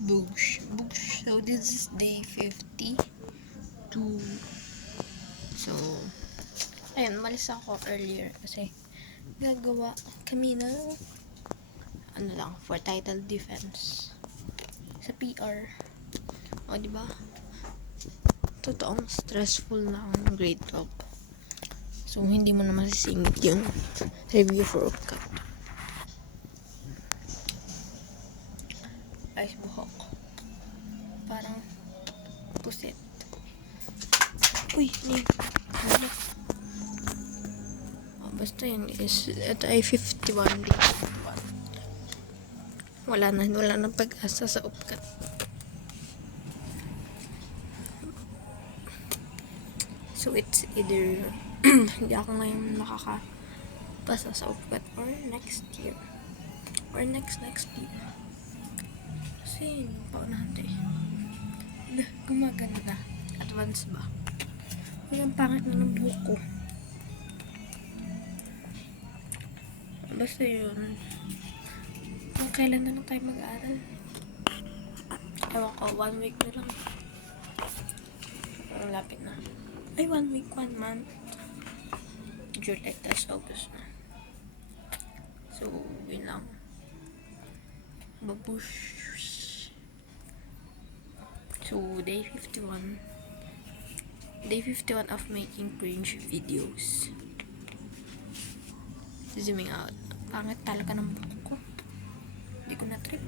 Boosh. Boosh. So, this is day 52. So, ayun, malis ako earlier kasi gagawa kami ng ano lang, for title defense sa PR. O, diba? Totoong stressful na ang grade 12. So, hindi mo na masisingit yung review for UPCAP. Ayos buhok. Parang pusit. Uy, ano? Oh, basta yun guys. Ito ay 51 day. Wala na pag-asa sa UPCAT. So, it's either hindi ako ngayon makakapasa sa UPCAT or next year. Or next year. Kasi, yung paunahan tayo. Gumaganda. Advance ba? Ay, ang pangit na ng buhok ko. Basta yun. Kung kailan na lang tayo mag-aaral. Ewan ko, 1 week na lang. Ang lapit na. Ay, 1 week, 1 month. July, tas August na. So, yun lang. Babush. So, day 51. Day 51 of making cringe videos. Zooming out. Pangit talaga ng buhok ko. Hindi ko na trip.